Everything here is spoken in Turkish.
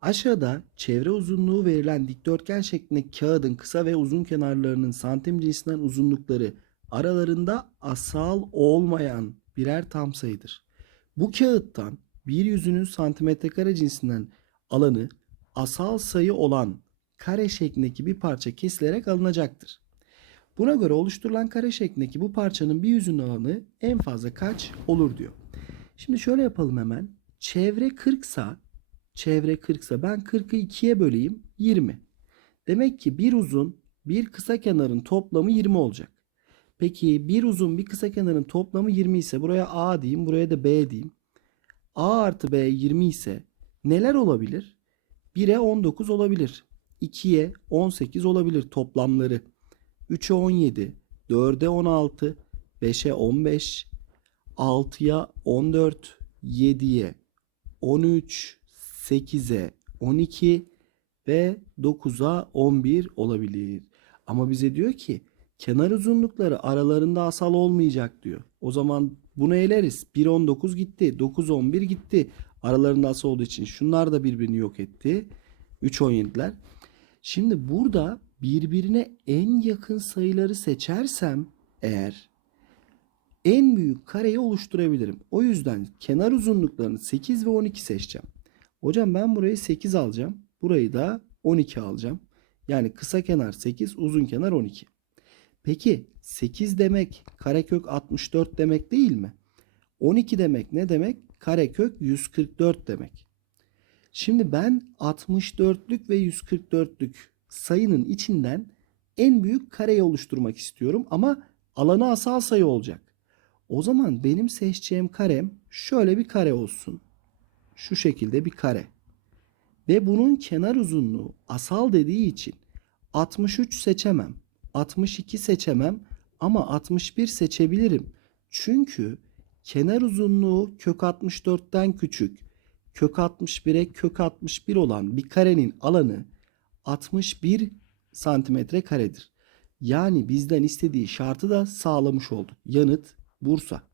Aşağıda çevre uzunluğu verilen dikdörtgen şeklindeki kağıdın kısa ve uzun kenarlarının santim cinsinden uzunlukları aralarında asal olmayan birer tam sayıdır. Bu kağıttan bir yüzünün santimetre kare cinsinden alanı asal sayı olan kare şeklindeki bir parça kesilerek alınacaktır. Buna göre oluşturulan kare şeklindeki bu parçanın bir yüzünün alanı en fazla kaç olur diyor. Şimdi şöyle yapalım hemen. Çevre 40 sa çevre 40 sa ben 40'ı 2'ye böleyim 20. Demek ki bir uzun bir kısa kenarın toplamı 20 olacak. Peki bir uzun bir kısa kenarın toplamı 20 ise buraya A diyeyim buraya da B diyeyim. A artı B 20 ise neler olabilir? 1'e 19 olabilir. 2'ye 18 olabilir toplamları. 3'e 17, 4'e 16, 5'e 15, 6'ya 14, 7'ye 13, 8'e 12 ve 9'a 11 olabilir. Ama bize diyor ki kenar uzunlukları aralarında asal olmayacak diyor. O zaman bunu eleriz. 1.19 gitti. 9.11 gitti. Aralarında asal olduğu için şunlar da birbirini yok etti. 3.17'ler. Şimdi burada birbirine en yakın sayıları seçersem eğer en büyük kareyi oluşturabilirim. O yüzden kenar uzunluklarını 8 ve 12 seçeceğim. Hocam ben burayı 8 alacağım. Burayı da 12 alacağım. Yani kısa kenar 8, uzun kenar 12. Peki 8 demek karekök 64 demek değil mi? 12 demek ne demek? Karekök 144 demek. Şimdi ben 64'lük ve 144'lük sayının içinden en büyük kareyi oluşturmak istiyorum ama alanı asal sayı olacak. O zaman benim seçeceğim karem şöyle bir kare olsun. Şu şekilde bir kare. Ve bunun kenar uzunluğu asal dediği için 63 seçemem. 62 seçemem ama 61 seçebilirim. Çünkü kenar uzunluğu kök 64'ten küçük, kök 61'e kök 61 olan bir karenin alanı 61 santimetre karedir. Yani bizden istediği şartı da sağlamış olduk. Yanıt Bursa.